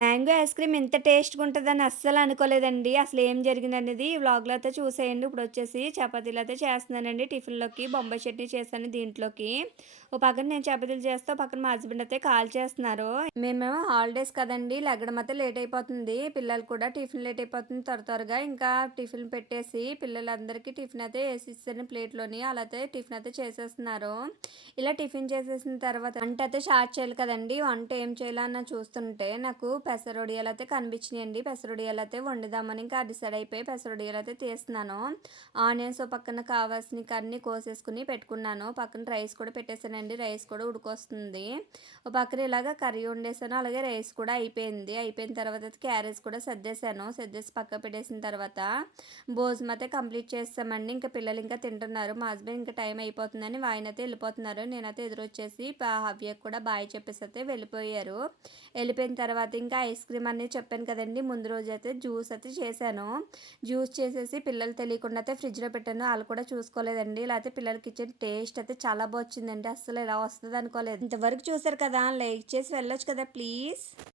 Mango ice cream ఇంత టేస్ట్‌గా ఉంటదని అస్సలు అనుకోలేదండి. అసలు ఏం జరిగిందనేది ఈ వ్లాగ్‌లో అయితే చూసేయండి. ఇప్పుడొచ్చేసి చపాతీలు అయితే చేస్తున్నానండి. టిఫిన్‌లోకి బొంబాయి చట్నీ చేశాను దీంట్లోకి. ఓ పక్కన నేను చపాతీలు చేస్తే, ఓ పక్కన మా హస్బెండ్ అయితే కాల్ చేస్తున్నారు. మేమేమో హాలిడేస్ కదండీ! లెగడం అయితే లేట్ అయిపోతుంది. పిల్లలు కూడా టిఫిన్ లేట్ అయిపోతుంది త్వరగా. ఇంకా టిఫిన్ పెట్టేసి పిల్లలందరికీ టిఫిన్ అయితే ఏసిచ్చేసాను ప్లేట్‌లోని. అలా అయితే టిఫిన్ అయితే చేసేస్తున్నారు. ఇలా టిఫిన్ చేసేసిన తర్వాత వంట అయితే స్టార్ట్ చేయాలి కదండీ! వంట ఏం చేయాలా అని చూస్తుంటే నాకు పెసరొడియాలయితే కనిపించినియండి. పెసరొడియాలయితే వండుదామని ఇంకా డిసైడ్ అయిపోయి పెసరొడియాలయితే తీస్తున్నాను. ఆనియన్స్ ఓ పక్కన కావాల్సినయి అన్నీ కోసేసుకొని పెట్టుకున్నాను. పక్కన రైస్ కూడా పెట్టేసానండి. రైస్ కూడా ఉడికొస్తుంది. ఓ పక్కన ఇలాగ కర్రీ వండేసాను. అలాగే రైస్ కూడా అయిపోయింది. అయిపోయిన తర్వాత అయితే క్యారేజ్ కూడా సర్దేశాను. సర్దేసి పక్కకు పెట్టేసిన తర్వాత భోజనం అయితే కంప్లీట్ చేసేసామండి. ఇంకా పిల్లలు ఇంకా తింటున్నారు. మా హస్బెండ్ ఇంకా టైం అయిపోతుందని ఆయనైతే వెళ్ళిపోతున్నారు. నేనైతే ఎదురొచ్చేసి హవ్యకి కూడా బాయ్ చెప్పేసి అయితే వెళ్ళిపోయారు. వెళ్ళిపోయిన తర్వాత ఇంకా ఐస్ క్రీమ్ అనేది చెప్పాను కదండీ! ముందు రోజైతే జ్యూస్ అయితే చేశాను. జ్యూస్ చేసేసి పిల్లలు తెలియకుండా అయితే ఫ్రిడ్జ్‌లో పెట్టాను. ఆళ్ళు కూడా చూసుకోలేదండి. లేతే పిల్లలకిచ్చిన టేస్ట్ అయితే చాలా బా వచ్చిందండి. అస్సలు ఇలా వస్తదనుకోలేదు. ఇంతవరకు చూసారు కదా! లైక్ చేసి వెళ్ళొచ్చు కదా ప్లీజ్.